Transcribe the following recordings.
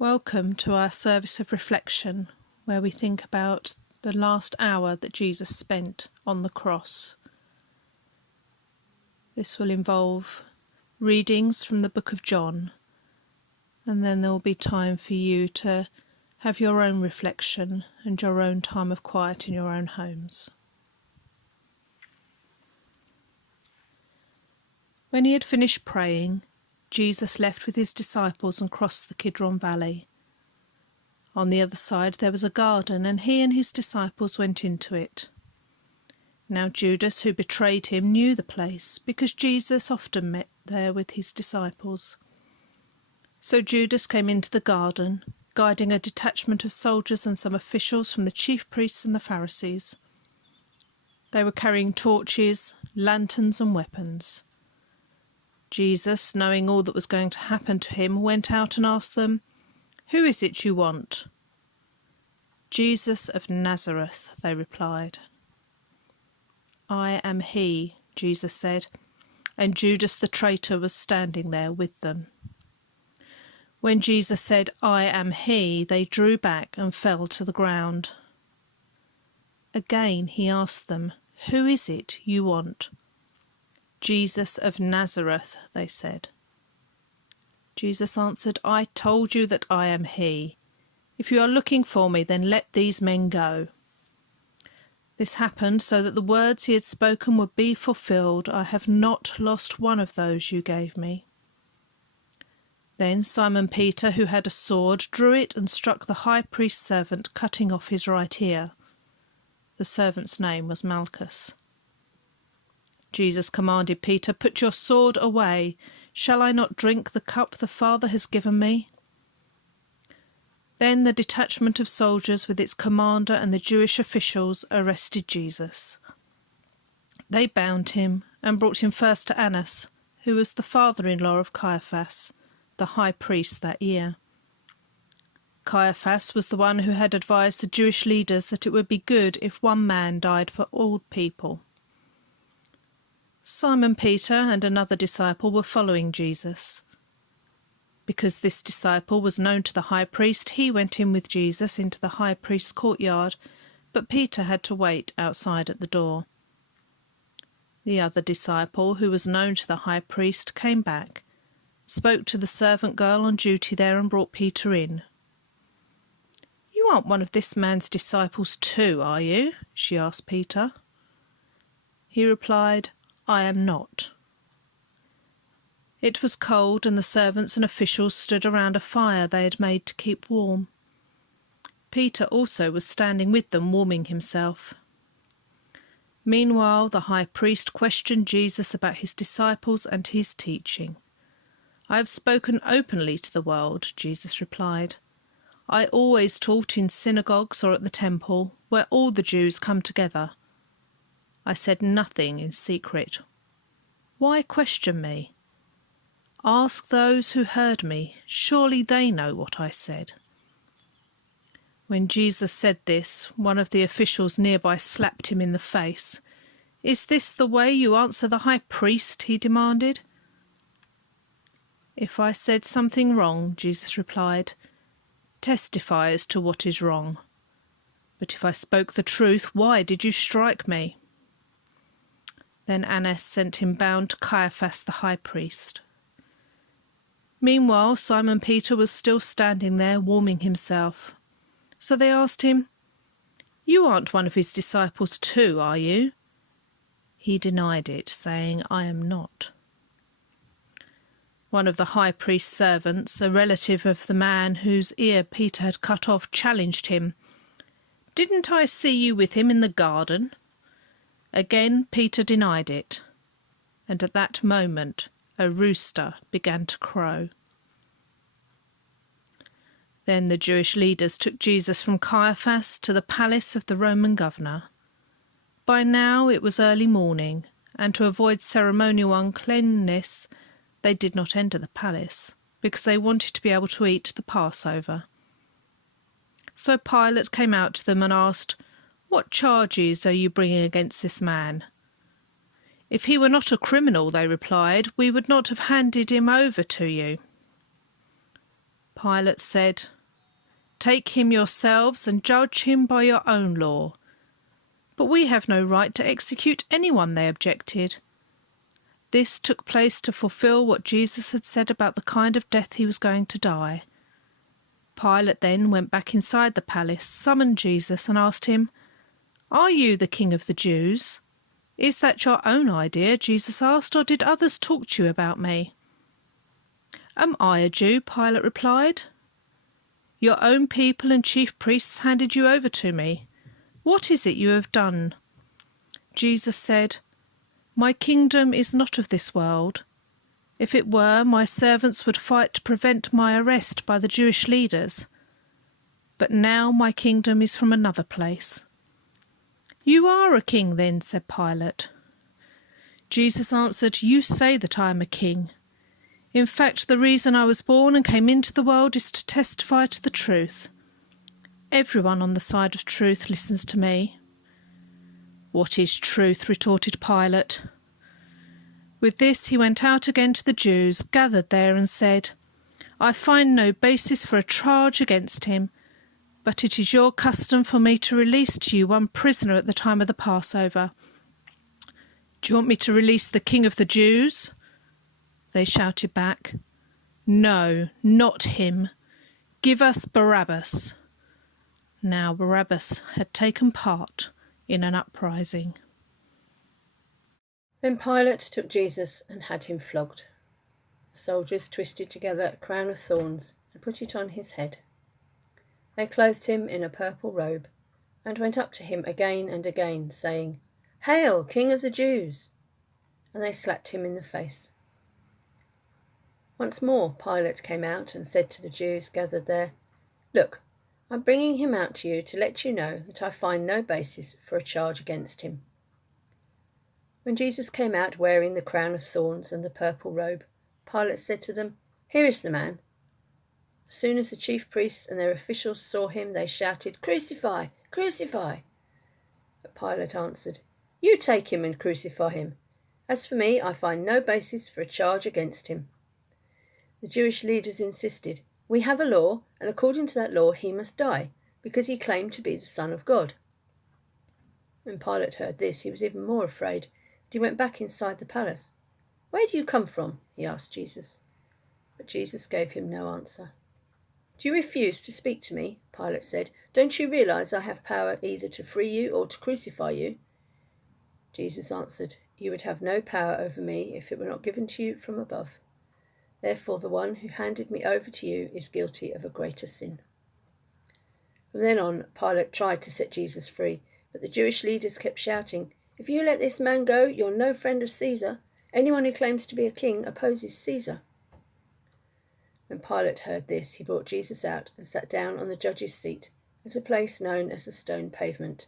Welcome to our service of reflection, where we think about the last hour that Jesus spent on the cross. This will involve readings from the book of John, and then there will be time for you to have your own reflection and your own time of quiet in your own homes. When he had finished praying, Jesus left with his disciples and crossed the Kidron Valley. On the other side there was a garden, and he and his disciples went into it. Now Judas, who betrayed him, knew the place, because Jesus often met there with his disciples. So Judas came into the garden, guiding a detachment of soldiers and some officials from the chief priests and the Pharisees. They were carrying torches, lanterns and weapons. Jesus, knowing all that was going to happen to him, went out and asked them, "Who is it you want?" "Jesus of Nazareth," they replied. "I am he," Jesus said, and Judas the traitor was standing there with them. When Jesus said, "I am he," they drew back and fell to the ground. Again he asked them, "Who is it you want?" "Jesus of Nazareth," they said. Jesus answered, "I told you that I am he. If you are looking for me, then let these men go." This happened so that the words he had spoken would be fulfilled, "I have not lost one of those you gave me." Then Simon Peter, who had a sword, drew it and struck the high priest's servant, cutting off his right ear. The servant's name was Malchus. Jesus commanded Peter, "Put your sword away. Shall I not drink the cup the Father has given me?" Then the detachment of soldiers with its commander and the Jewish officials arrested Jesus. They bound him and brought him first to Annas, who was the father-in-law of Caiaphas, the high priest that year. Caiaphas was the one who had advised the Jewish leaders that it would be good if one man died for all people. Simon Peter and another disciple were following Jesus. Because this disciple was known to the high priest, he went in with Jesus into the high priest's courtyard, but Peter had to wait outside at the door. The other disciple, who was known to the high priest, came back, spoke to the servant girl on duty there and brought Peter in. "You aren't one of this man's disciples too, are you?" she asked Peter. He replied, "I am not." It was cold, and the servants and officials stood around a fire they had made to keep warm. Peter also was standing with them, warming himself. Meanwhile, the high priest questioned Jesus about his disciples and his teaching. "I have spoken openly to the world," Jesus replied. "I always taught in synagogues or at the temple, where all the Jews come together. I said nothing in secret. Why question me? Ask those who heard me. Surely they know what I said." When Jesus said this, one of the officials nearby slapped him in the face. "Is this the way you answer the high priest?" he demanded. "If I said something wrong," Jesus replied, "testify as to what is wrong. But if I spoke the truth, why did you strike me?" Then Annas sent him bound to Caiaphas the high priest. Meanwhile, Simon Peter was still standing there, warming himself. So they asked him, "You aren't one of his disciples too, are you?" He denied it, saying, "I am not." One of the high priest's servants, a relative of the man whose ear Peter had cut off, challenged him. "Didn't I see you with him in the garden?" Again Peter denied it, and at that moment a rooster began to crow. Then the Jewish leaders took Jesus from Caiaphas to the palace of the Roman governor. By now it was early morning, and to avoid ceremonial uncleanness, they did not enter the palace, because they wanted to be able to eat the Passover. So Pilate came out to them and asked, "What charges are you bringing against this man?" "If he were not a criminal," they replied, "we would not have handed him over to you." Pilate said, "Take him yourselves and judge him by your own law." "But we have no right to execute anyone," they objected. This took place to fulfill what Jesus had said about the kind of death he was going to die. Pilate then went back inside the palace, summoned Jesus and asked him, "Are you the King of the Jews?" "Is that your own idea?" Jesus asked, "or did others talk to you about me?" "Am I a Jew?" Pilate replied. "Your own people and chief priests handed you over to me. What is it you have done?" Jesus said, "My kingdom is not of this world. If it were, my servants would fight to prevent my arrest by the Jewish leaders. But now my kingdom is from another place." "You are a king then," said Pilate. Jesus answered, "You say that I am a king. In fact, the reason I was born and came into the world is to testify to the truth. Everyone on the side of truth listens to me." "What is truth?" retorted Pilate. With this he went out again to the Jews gathered there and said, "I find no basis for a charge against him, but it is your custom for me to release to you one prisoner at the time of the Passover. Do you want me to release the King of the Jews?" They shouted back, "No, not him. Give us Barabbas." Now Barabbas had taken part in an uprising. Then Pilate took Jesus and had him flogged. The soldiers twisted together a crown of thorns and put it on his head. They clothed him in a purple robe and went up to him again and again, saying, "Hail, King of the Jews!" And they slapped him in the face. Once more Pilate came out and said to the Jews gathered there, "Look, I'm bringing him out to you to let you know that I find no basis for a charge against him." When Jesus came out wearing the crown of thorns and the purple robe, Pilate said to them, "Here is the man." As soon as the chief priests and their officials saw him, they shouted, "Crucify! Crucify!" But Pilate answered, "You take him and crucify him. As for me, I find no basis for a charge against him." The Jewish leaders insisted, "We have a law, and according to that law he must die, because he claimed to be the Son of God." When Pilate heard this, he was even more afraid, and he went back inside the palace. "Where do you come from?" he asked Jesus. But Jesus gave him no answer. "Do you refuse to speak to me?" Pilate said. "Don't you realize I have power either to free you or to crucify you?" Jesus answered, "You would have no power over me if it were not given to you from above. Therefore the one who handed me over to you is guilty of a greater sin." From then on, Pilate tried to set Jesus free, but the Jewish leaders kept shouting, "If you let this man go, you're no friend of Caesar. Anyone who claims to be a king opposes Caesar." When Pilate heard this, he brought Jesus out and sat down on the judge's seat at a place known as the Stone Pavement,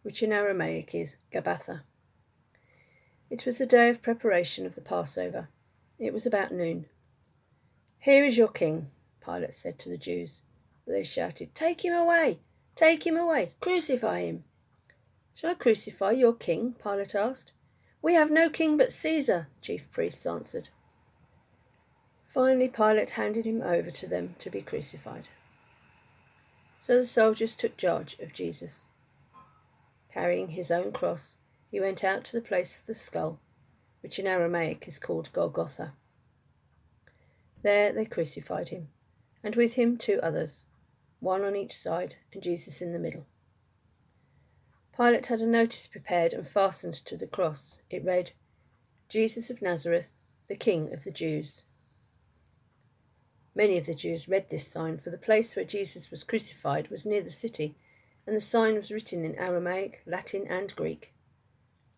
which in Aramaic is Gabbatha. It was the day of preparation of the Passover. It was about noon. "Here is your king," Pilate said to the Jews. But they shouted, "Take him away! Take him away! Crucify him!" "Shall I crucify your king?" Pilate asked. "We have no king but Caesar," chief priests answered. Finally, Pilate handed him over to them to be crucified. So the soldiers took charge of Jesus. Carrying his own cross, he went out to the place of the skull, which in Aramaic is called Golgotha. There they crucified him, and with him 2 others, one on each side and Jesus in the middle. Pilate had a notice prepared and fastened to the cross. It read, "Jesus of Nazareth, the King of the Jews." Many of the Jews read this sign, for the place where Jesus was crucified was near the city, and the sign was written in Aramaic, Latin, and Greek.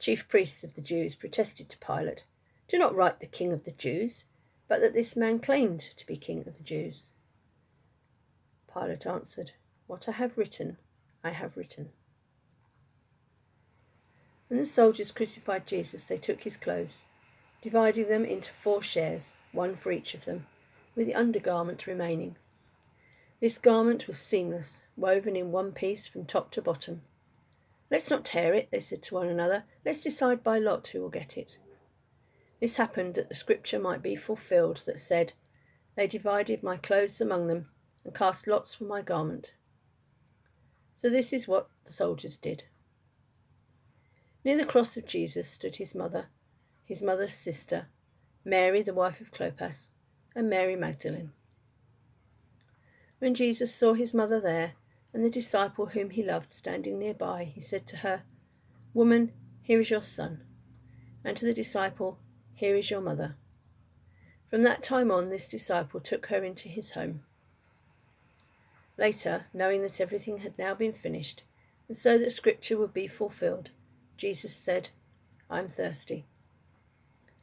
Chief priests of the Jews protested to Pilate, "Do not write the King of the Jews, but that this man claimed to be King of the Jews." Pilate answered, "What I have written, I have written." When the soldiers crucified Jesus, they took his clothes, dividing them into 4 shares, one for each of them, with the undergarment remaining. This garment was seamless, woven in one piece from top to bottom. "Let's not tear it," they said to one another. "Let's decide by lot who will get it." This happened that the scripture might be fulfilled that said, "They divided my clothes among them, and cast lots for my garment." So this is what the soldiers did. Near the cross of Jesus stood his mother's sister, Mary, the wife of Clopas, and Mary Magdalene. When Jesus saw his mother there, and the disciple whom he loved standing nearby, he said to her, "Woman, here is your son," and to the disciple, "Here is your mother." From that time on, this disciple took her into his home. Later, knowing that everything had now been finished, and so that Scripture would be fulfilled, Jesus said, "I am thirsty."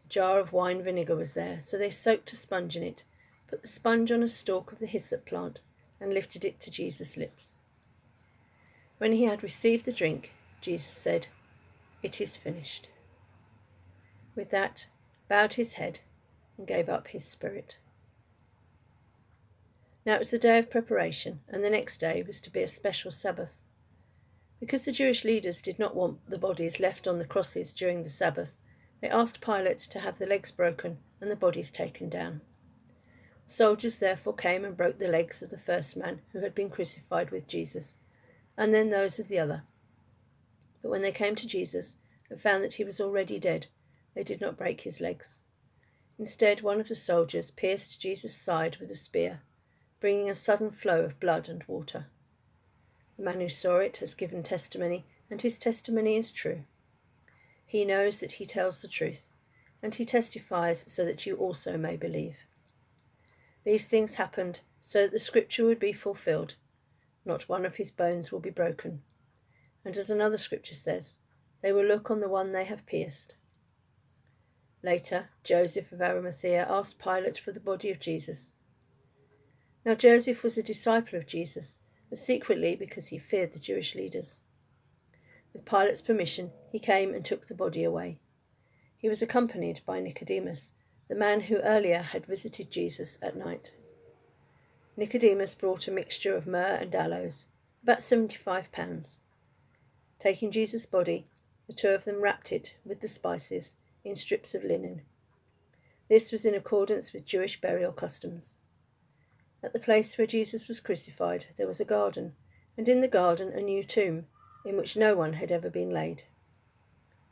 A jar of wine vinegar was there, so they soaked a sponge in it, put the sponge on a stalk of the hyssop plant, and lifted it to Jesus' lips. When he had received the drink, Jesus said, "It is finished." With that, bowed his head and gave up his spirit. Now it was the day of preparation, and the next day was to be a special Sabbath. Because the Jewish leaders did not want the bodies left on the crosses during the Sabbath, they asked Pilate to have the legs broken and the bodies taken down. The soldiers therefore came and broke the legs of the first man who had been crucified with Jesus, and then those of the other. But when they came to Jesus and found that he was already dead, they did not break his legs. Instead, one of the soldiers pierced Jesus' side with a spear, bringing a sudden flow of blood and water. The man who saw it has given testimony, and his testimony is true. He knows that he tells the truth, and he testifies so that you also may believe. These things happened so that the Scripture would be fulfilled. Not one of his bones will be broken. And as another Scripture says, they will look on the one they have pierced. Later, Joseph of Arimathea asked Pilate for the body of Jesus. Now Joseph was a disciple of Jesus, but secretly because he feared the Jewish leaders. With Pilate's permission, he came and took the body away. He was accompanied by Nicodemus, the man who earlier had visited Jesus at night. Nicodemus brought a mixture of myrrh and aloes, about 75 pounds. Taking Jesus' body, the two of them wrapped it with the spices in strips of linen. This was in accordance with Jewish burial customs. At the place where Jesus was crucified there was a garden, and in the garden a new tomb, in which no one had ever been laid.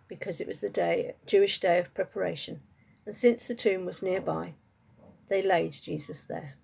Because it was the Jewish day of preparation, and since the tomb was nearby, they laid Jesus there.